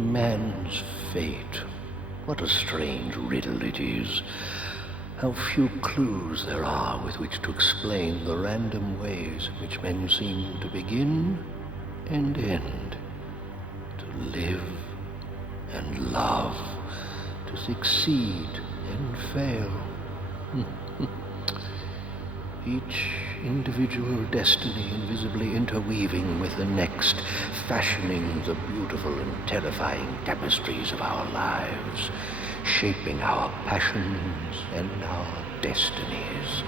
Man's fate. What a strange riddle it is. How few clues there are with which to explain the random ways in which men seem to begin and end, to live and love, to succeed and fail. Each individual destiny invisibly interweaving with the next, fashioning the beautiful and terrifying tapestries of our lives, shaping our passions and our destinies,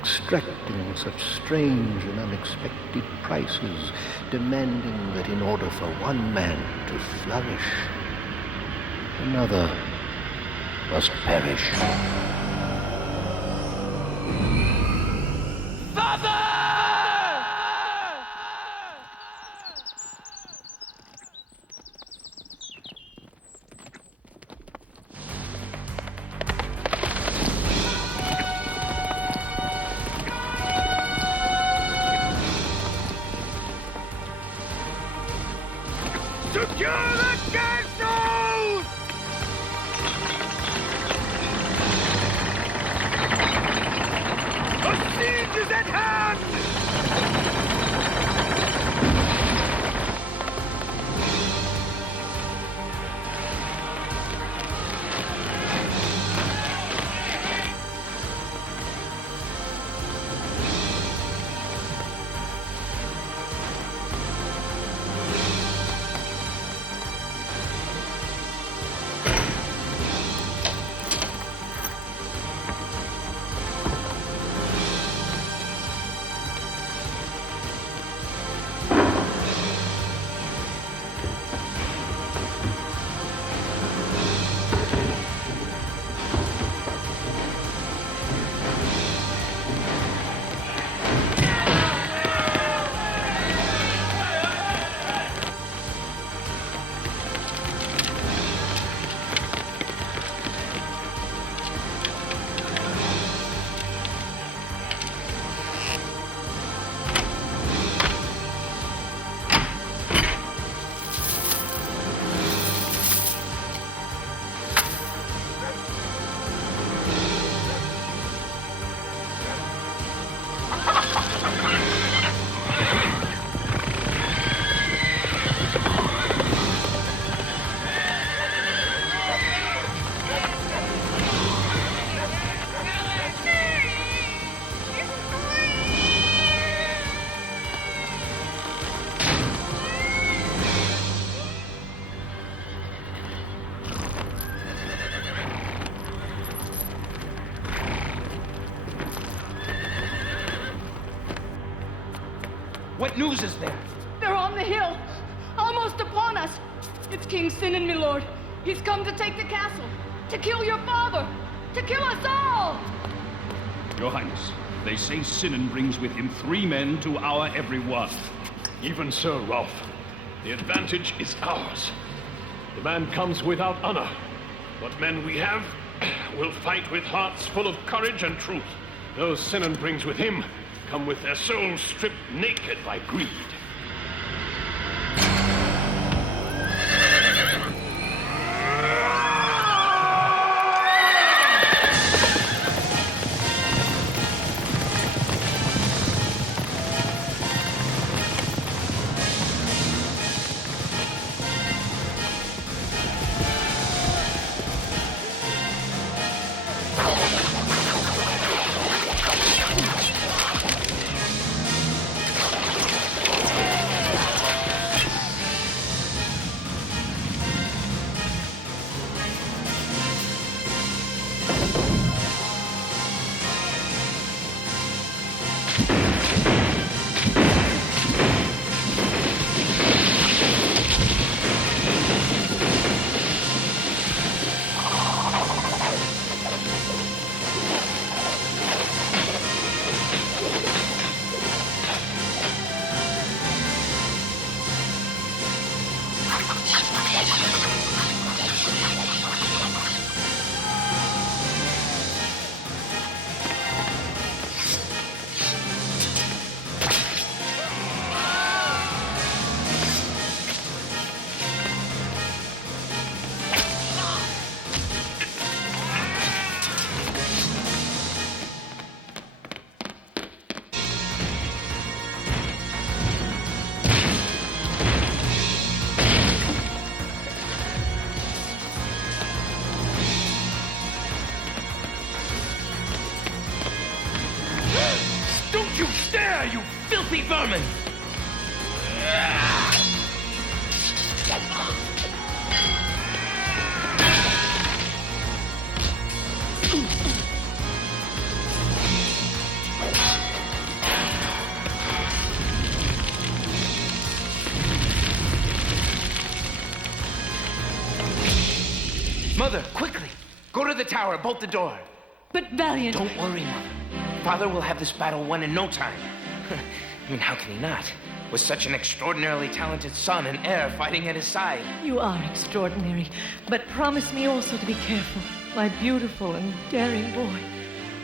extracting such strange and unexpected prices, demanding that in order for one man to flourish, another must perish. What news is there? They're on the hill, almost upon us. It's King Cynan, my lord. He's come to take the castle, to kill your father, to kill us all! Your Highness, they say Cynan brings with him 3 men to our every one. Even so, Rolf. The advantage is ours. The man comes without honor. What men we have will fight with hearts full of courage and truth. Those Cynan brings with him come with their souls stripped naked by greed. filthy vermin! Mother, quickly! Go to the tower, bolt the door. But Valiant... Don't worry, Mother. Father will have this battle won in no time. I mean, how can he not? With such an extraordinarily talented son and heir fighting at his side. You are extraordinary, but promise me also to be careful, my beautiful and daring boy.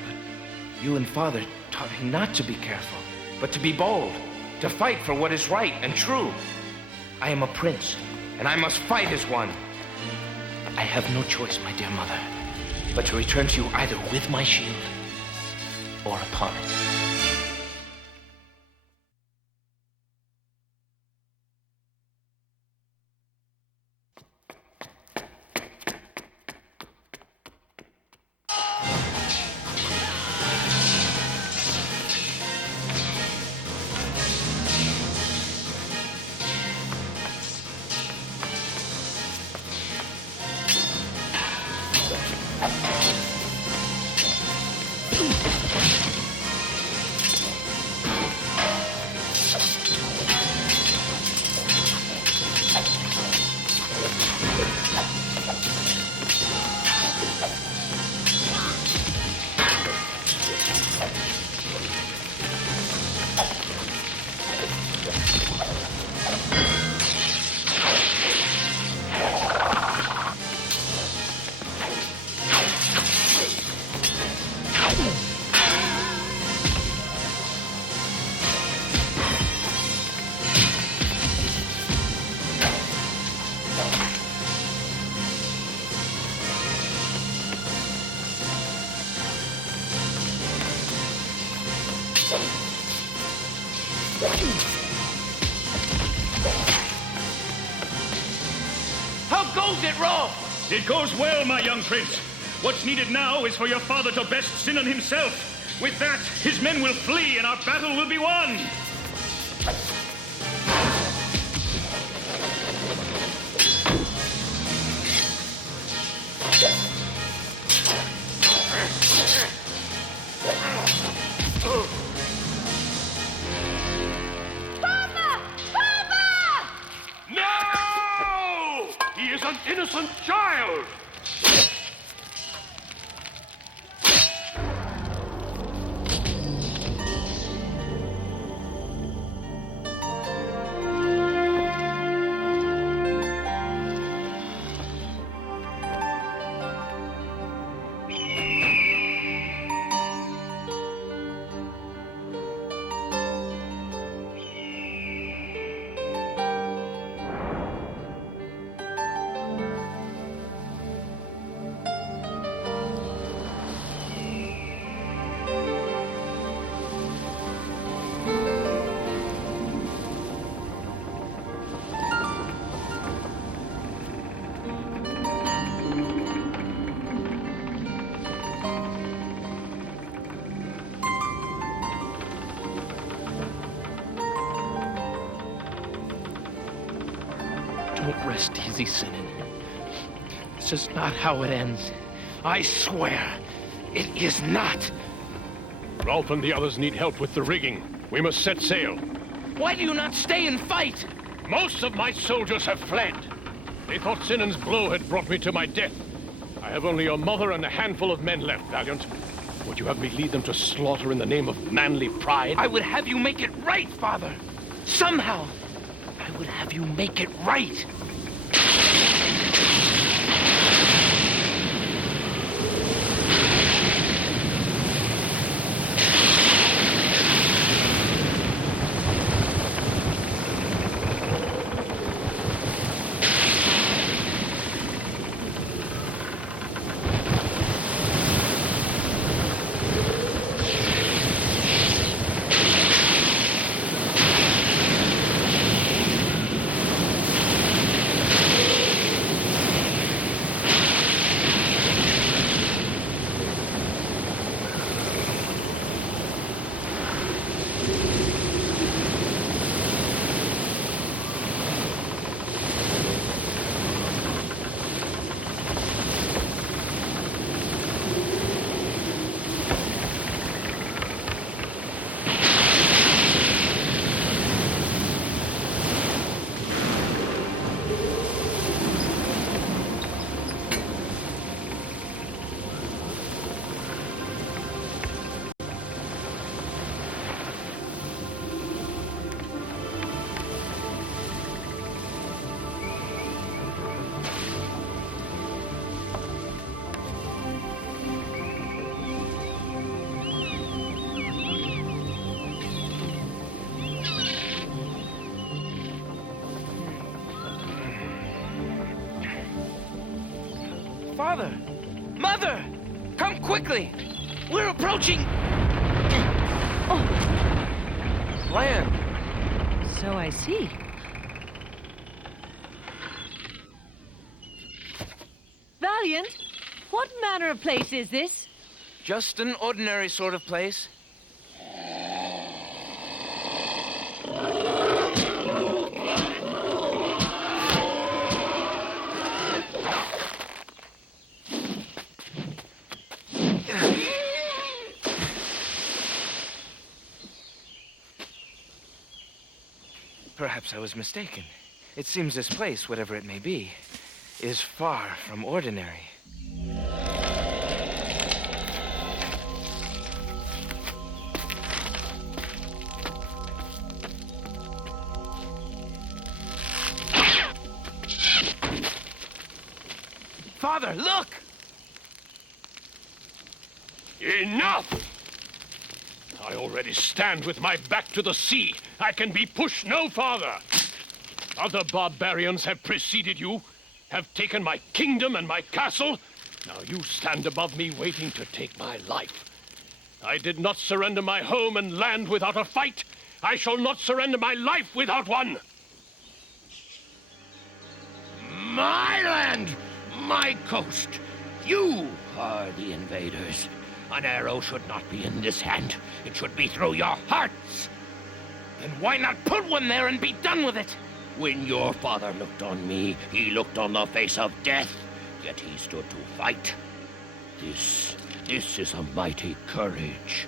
But you and Father taught me not to be careful, but to be bold, to fight for what is right and true. I am a prince, and I must fight as one. I have no choice, my dear mother, but to return to you either with my shield or upon it. How goes it, Rolf? It goes well, my young prince. What's needed now is for your father to best Cynan himself. With that, his men will flee and our battle will be won. No! He is an innocent child! Don't rest easy, Cynan. This is not how it ends. I swear, it is not. Rolf and the others need help with the rigging. We must set sail. Why do you not stay and fight? Most of my soldiers have fled. They thought Cynan's blow had brought me to my death. I have only your mother and a handful of men left, Valiant. Would you have me lead them to slaughter in the name of manly pride? I would have you make it right, Father. Somehow, I would have you make it right. Father! Mother! Come quickly! We're approaching... land. So I see. Valiant, what manner of place is this? Just an ordinary sort of place. Perhaps I was mistaken. It seems this place, whatever it may be, is far from ordinary. Father, look! Enough! I already stand with my back to the sea. I can be pushed no farther. Other barbarians have preceded you, have taken my kingdom and my castle. Now you stand above me waiting to take my life. I did not surrender my home and land without a fight. I shall not surrender my life without one. My land! My coast! You are the invaders. An arrow should not be in this hand. It should be through your hearts. Then why not put one there and be done with it? When your father looked on me, he looked on the face of death, yet he stood to fight. This is a mighty courage.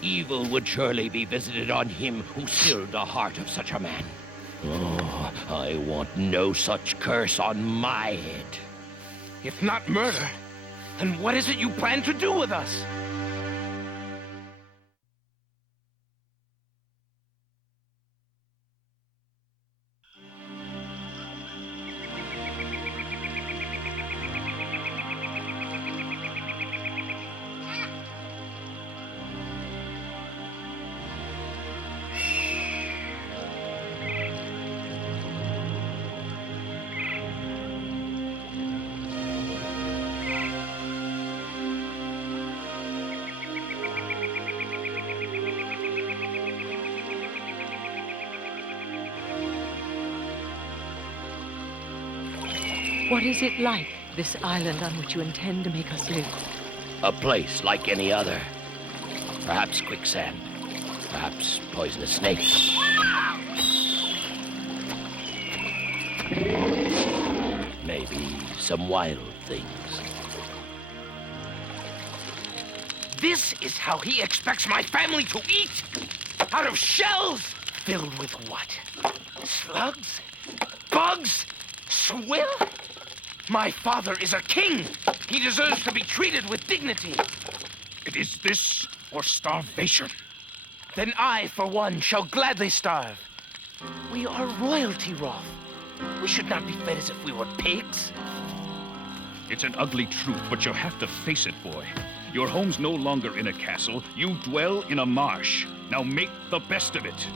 Evil would surely be visited on him who stilled the heart of such a man. Oh, I want no such curse on my head. If not murder, then what is it you plan to do with us? What is it like, this island on which you intend to make us live? A place like any other. Perhaps quicksand. Perhaps poisonous snakes. Maybe some wild things. This is how he expects my family to eat? Out of shells? Filled with what? Slugs? Bugs? Swill? My father is a king. He deserves to be treated with dignity. It is this or starvation. Then I, for one, shall gladly starve. We are royalty, Rolf. We should not be fed as if we were pigs. It's an ugly truth, but you have to face it, boy. Your home's no longer in a castle. You dwell in a marsh. Now make the best of it.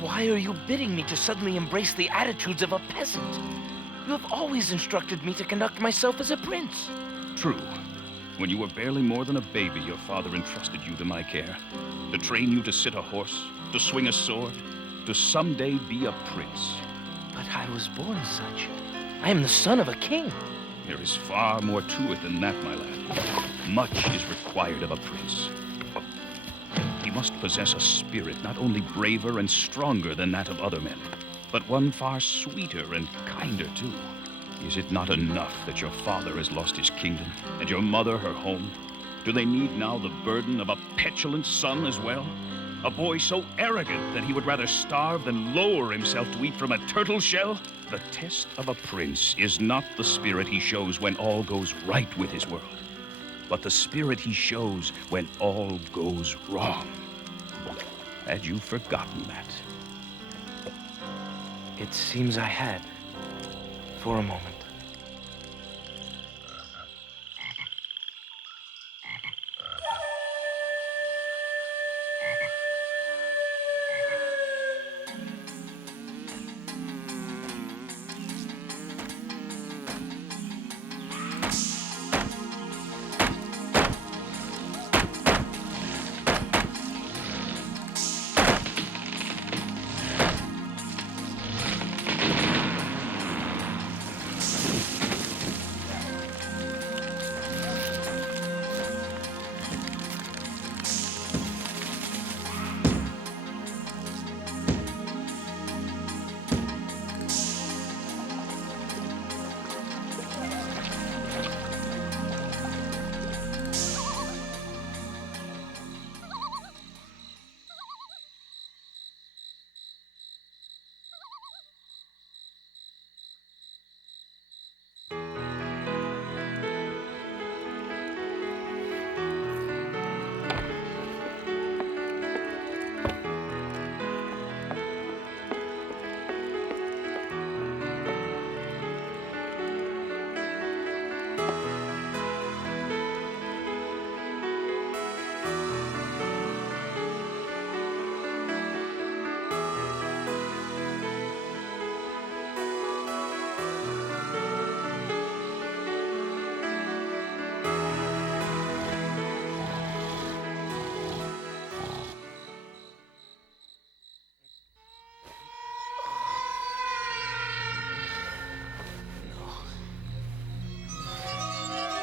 Why are you bidding me to suddenly embrace the attitudes of a peasant? You have always instructed me to conduct myself as a prince. True. When you were barely more than a baby, your father entrusted you to my care. To train you to sit a horse, to swing a sword, to someday be a prince. But I was born such. I am the son of a king. There is far more to it than that, my lad. Much is required of a prince. He must possess a spirit not only braver and stronger than that of other men, but one far sweeter and kinder, too. Is it not enough that your father has lost his kingdom, and your mother her home? Do they need now the burden of a petulant son as well? A boy so arrogant that he would rather starve than lower himself to eat from a turtle shell? The test of a prince is not the spirit he shows when all goes right with his world, but the spirit he shows when all goes wrong. Had you forgotten that? It seems I had, for a moment.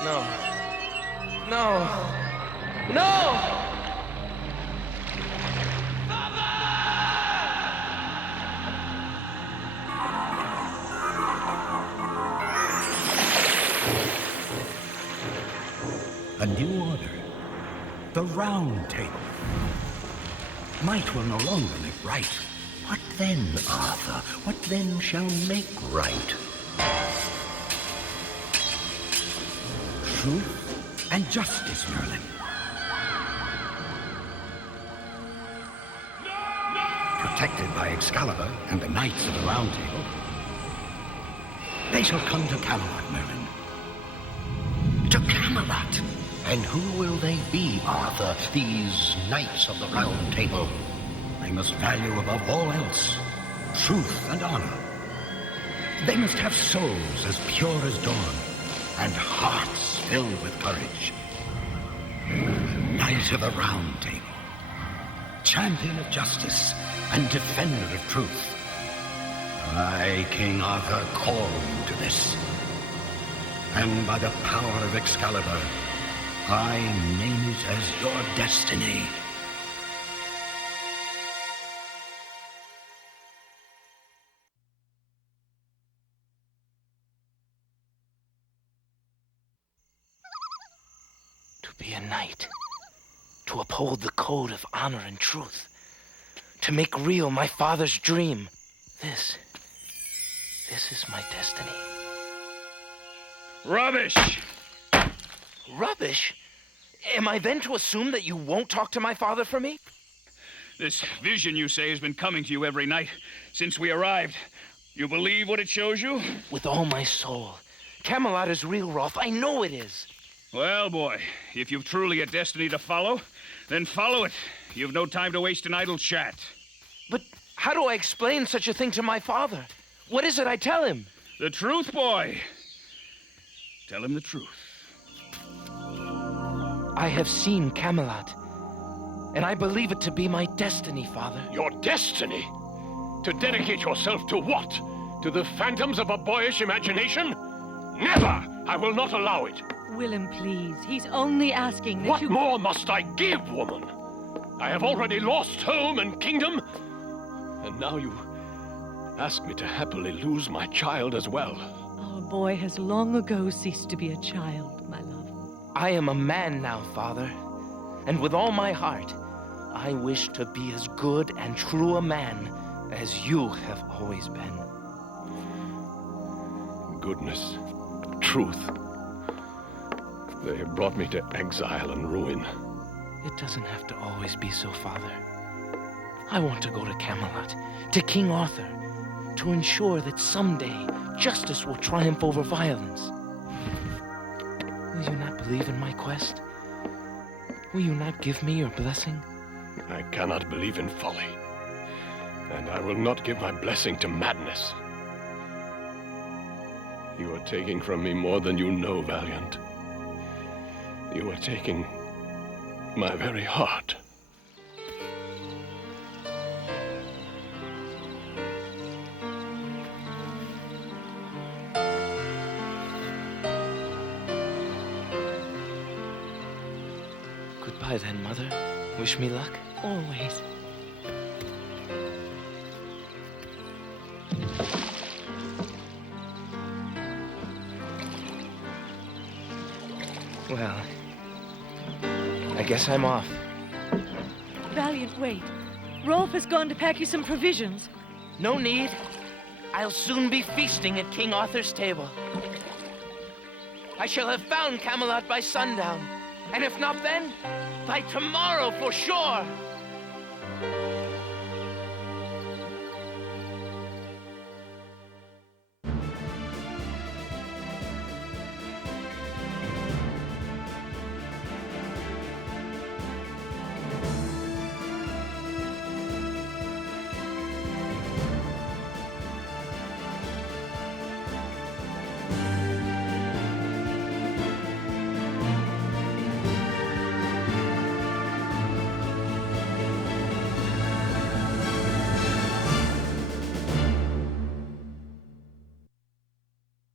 No. No. No! A new order. The Round Table. Might will no longer make right. What then, Arthur? What then shall make right? Truth and justice, Merlin. Protected by Excalibur and the Knights of the Round Table, they shall come to Camelot, Merlin. To Camelot! And who will they be, Arthur, these Knights of the Round Table? They must value above all else truth and honor. They must have souls as pure as dawn, and hearts filled with courage. Knight of the Round Table, champion of justice and defender of truth. I, King Arthur, call you to this. And by the power of Excalibur, I name it as your destiny. To be a knight. To uphold the code of honor and truth. To make real my father's dream. This is my destiny. Rubbish! Rubbish? Am I then to assume that you won't talk to my father for me? This vision, you say, has been coming to you every night since we arrived. You believe what it shows you? With all my soul. Camelot is real, Rolf. I know it is. Well, boy, if you've truly a destiny to follow, then follow it. You've no time to waste in idle chat. But how do I explain such a thing to my father? What is it I tell him? The truth, boy. Tell him the truth. I have seen Camelot, and I believe it to be my destiny, Father. Your destiny? To dedicate yourself to what? To the phantoms of a boyish imagination? Never! I will not allow it. Willem, please. He's only asking that What you... more must I give, woman? I have already lost home and kingdom, and now you ask me to happily lose my child as well. Our boy has long ago ceased to be a child, my love. I am a man now, Father, and with all my heart, I wish to be as good and true a man as you have always been. Goodness, truth. They have brought me to exile and ruin. It doesn't have to always be so, Father. I want to go to Camelot, to King Arthur, to ensure that someday justice will triumph over violence. Will you not believe in my quest? Will you not give me your blessing? I cannot believe in folly, and I will not give my blessing to madness. You are taking from me more than you know, Valiant. You are taking my very heart. Goodbye then, Mother. Wish me luck. Always. Well, I guess I'm off. Valiant, wait. Rolf has gone to pack you some provisions. No need. I'll soon be feasting at King Arthur's table. I shall have found Camelot by sundown. And if not then, by tomorrow for sure.